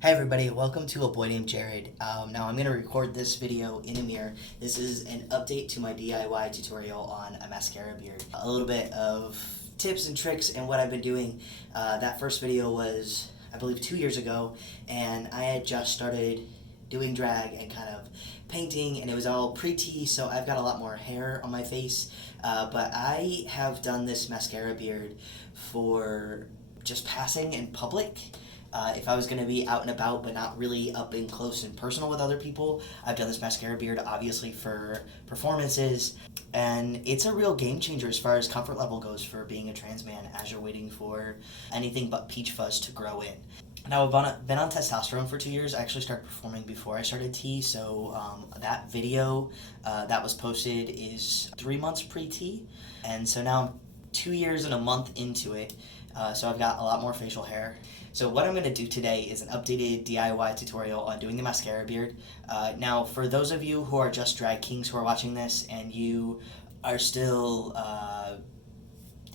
Hey everybody, welcome to A Boy Named Jared. Now I'm going to record this video in a mirror. This is an update to my DIY tutorial on a mascara beard. A little bit of tips and tricks and what I've been doing. That first video was, I believe, 2 years ago, and I had just started doing drag and kind of painting, and it was all pre-T, so I've got a lot more hair on my face. But I have done this mascara beard for just passing in public. If I was going to be out and about but not really up and close and personal with other people, I've done this mascara beard obviously for performances, and it's a real game changer as far as comfort level goes for being a trans man as you're waiting for anything but peach fuzz to grow in. Now, I've been on testosterone for 2 years. I actually started performing before I started T, so that video that was posted is 3 months pre-T, and so now I'm 2 years and a month into it, so I've got a lot more facial hair. So what I'm going to do today is an updated DIY tutorial on doing the mascara beard. Now, for those of you who are just drag kings who are watching this and you are still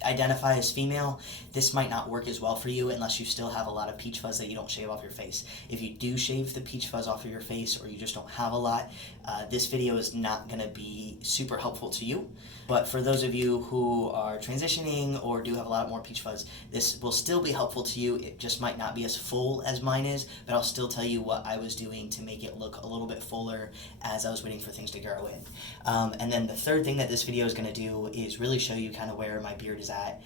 identify as female, this might not work as well for you unless you still have a lot of peach fuzz that you don't shave off your face. If you do shave the peach fuzz off of your face or you just don't have a lot, this video is not going to be super helpful to you. But for those of you who are transitioning or do have a lot more peach fuzz, this will still be helpful to you. It just might not be as full as mine is, but I'll still tell you what I was doing to make it look a little bit fuller as I was waiting for things to grow in. And then the third thing that this video is going to do is really show you kind of where my beard is at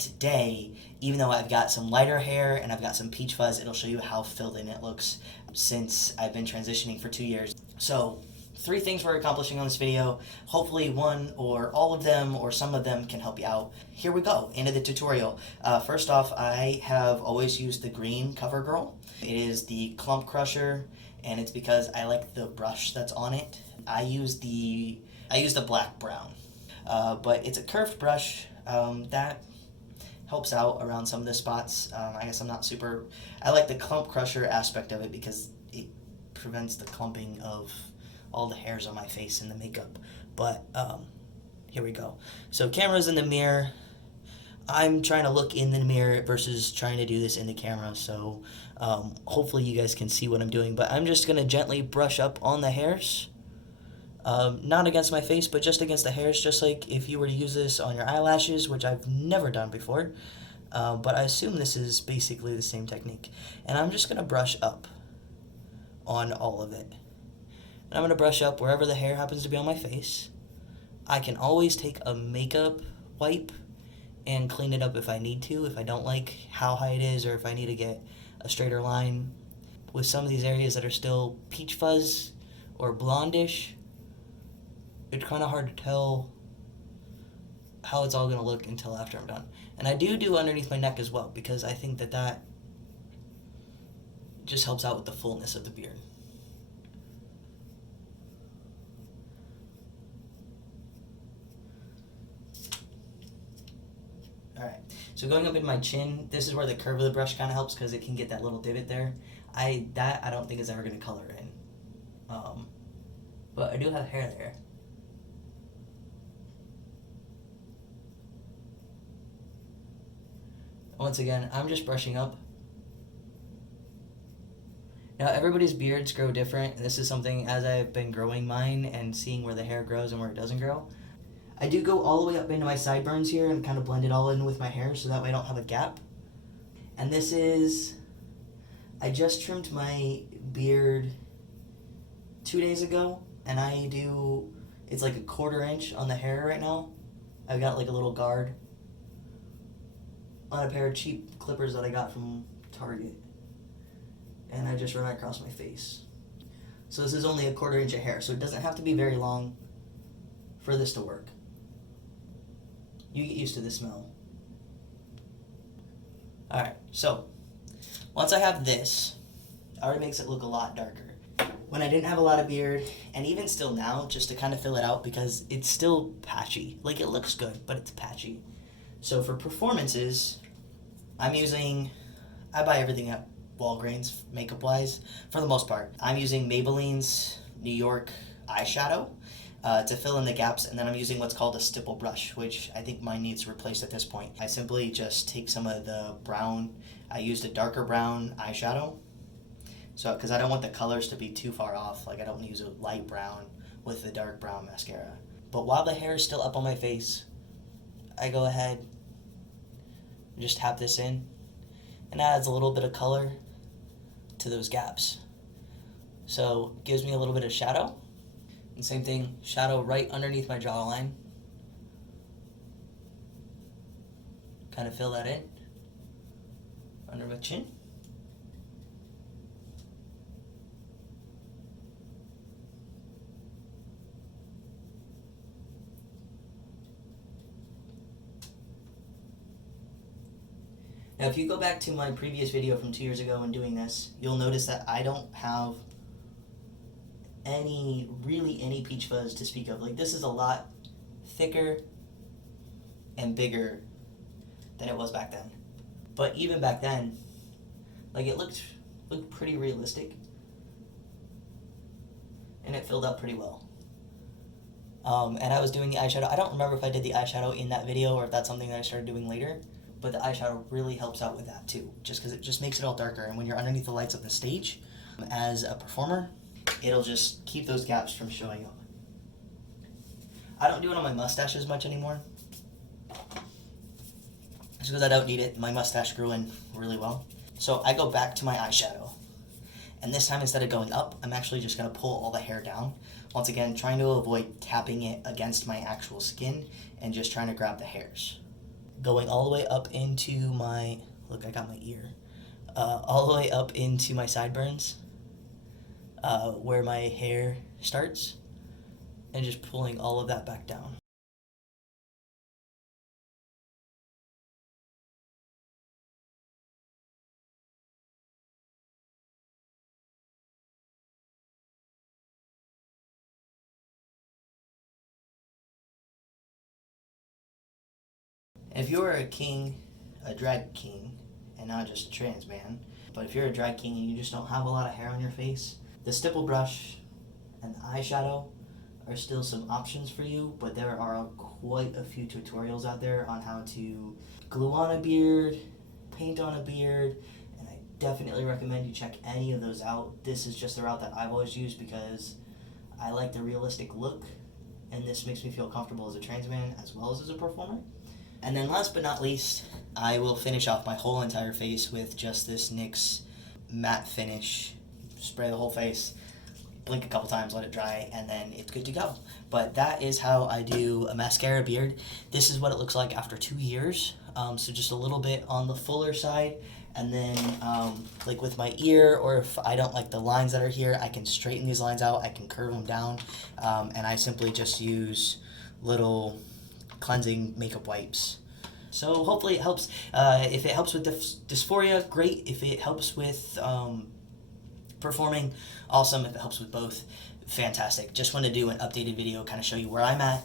today. Even though I've got some lighter hair and I've got some peach fuzz, it'll show you how filled in it looks since I've been transitioning for 2 years. So 3 things we're accomplishing on this video. Hopefully one or all of them or some of them can help you out. Here we go, into the tutorial. First off, I have always used the green CoverGirl. It is the Clump Crusher, and it's because I like the brush that's on it. I use the black brown, but it's a curved brush that helps out around some of the spots. I guess I'm not super... I like the Clump Crusher aspect of it because it prevents the clumping of all the hairs on my face and the makeup. But here we go. So camera's in the mirror. I'm trying to look in the mirror versus trying to do this in the camera, so hopefully you guys can see what I'm doing. But I'm just going to gently brush up on the hairs. Not against my face, but just against the hairs, just like if you were to use this on your eyelashes, which I've never done before. But I assume this is basically the same technique. And I'm just going to brush up on all of it. And I'm going to brush up wherever the hair happens to be on my face. I can always take a makeup wipe and clean it up if I need to, if I don't like how high it is or if I need to get a straighter line. With some of these areas that are still peach fuzz or blondish, it's kind of hard to tell how it's all going to look until after I'm done. And I do underneath my neck as well, because I think that just helps out with the fullness of the beard. Alright, so going up in my chin, this is where the curve of the brush kind of helps because it can get that little divot there. I don't think is ever going to color in. But I do have hair there. Once again, I'm just brushing up. Now, everybody's beards grow different, and this is something as I've been growing mine and seeing where the hair grows and where it doesn't grow. I do go all the way up into my sideburns here and kind of blend it all in with my hair so that way I don't have a gap. And this is... I just trimmed my beard 2 days ago, and it's like a 1/4 inch on the hair right now. I've got like a little guard on a pair of cheap clippers that I got from Target. And I just run it across my face. So this is only a 1/4 inch of hair, so it doesn't have to be very long for this to work. You get used to the smell. Alright, so once I have this, it already makes it look a lot darker. When I didn't have a lot of beard, and even still now, just to kind of fill it out because it's still patchy. Like, it looks good, but it's patchy. So for performances, I buy everything at Walgreens, makeup-wise, for the most part. I'm using Maybelline's New York eyeshadow to fill in the gaps, and then I'm using what's called a stipple brush, which I think mine needs replaced at this point. I simply just take some of the brown, I used a darker brown eyeshadow, So, because I don't want the colors to be too far off, like I don't want to use a light brown with the dark brown mascara. But while the hair is still up on my face, I go ahead and just tap this in, and adds a little bit of color to those gaps. So it gives me a little bit of shadow. And same thing, shadow right underneath my jawline. Kind of fill that in under my chin. Now, if you go back to my previous video from 2 years ago when doing this, you'll notice that I don't have any peach fuzz to speak of. Like, this is a lot thicker and bigger than it was back then. But even back then, like, it looked pretty realistic, and it filled up pretty well. And I was doing the eyeshadow. I don't remember if I did the eyeshadow in that video or if that's something that I started doing later. But the eyeshadow really helps out with that too, just because it just makes it all darker. And when you're underneath the lights of the stage, as a performer, it'll just keep those gaps from showing up. I don't do it on my mustache as much anymore, just because I don't need it. My mustache grew in really well. So I go back to my eyeshadow. And this time, instead of going up, I'm actually just going to pull all the hair down. Once again, trying to avoid tapping it against my actual skin and just trying to grab the hairs. Going all the way up into my, look, I got my ear, all the way up into my sideburns, where my hair starts, and just pulling all of that back down. If you're a king, a drag king, and not just a trans man, but if you're a drag king and you just don't have a lot of hair on your face, the stipple brush and the eyeshadow are still some options for you, but there are quite a few tutorials out there on how to glue on a beard, paint on a beard, and I definitely recommend you check any of those out. This is just the route that I've always used because I like the realistic look, and this makes me feel comfortable as a trans man as well as a performer. And then last but not least, I will finish off my whole entire face with just this NYX matte finish. Spray the whole face, blink a couple times, let it dry, and then it's good to go. But that is how I do a mascara beard. This is what it looks like after 2 years. So just a little bit on the fuller side, and then like with my ear, or if I don't like the lines that are here, I can straighten these lines out, I can curve them down, and I simply just use little cleansing makeup wipes. So hopefully it helps. If it helps with dysphoria, great. If it helps with performing, awesome. If it helps with both, fantastic. Just want to do an updated video, kind of show you where I'm at,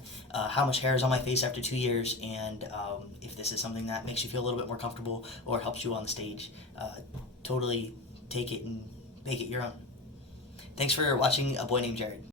how much hair is on my face after 2 years, and if this is something that makes you feel a little bit more comfortable or helps you on the stage, totally take it and make it your own. Thanks for watching A Boy Named Jared.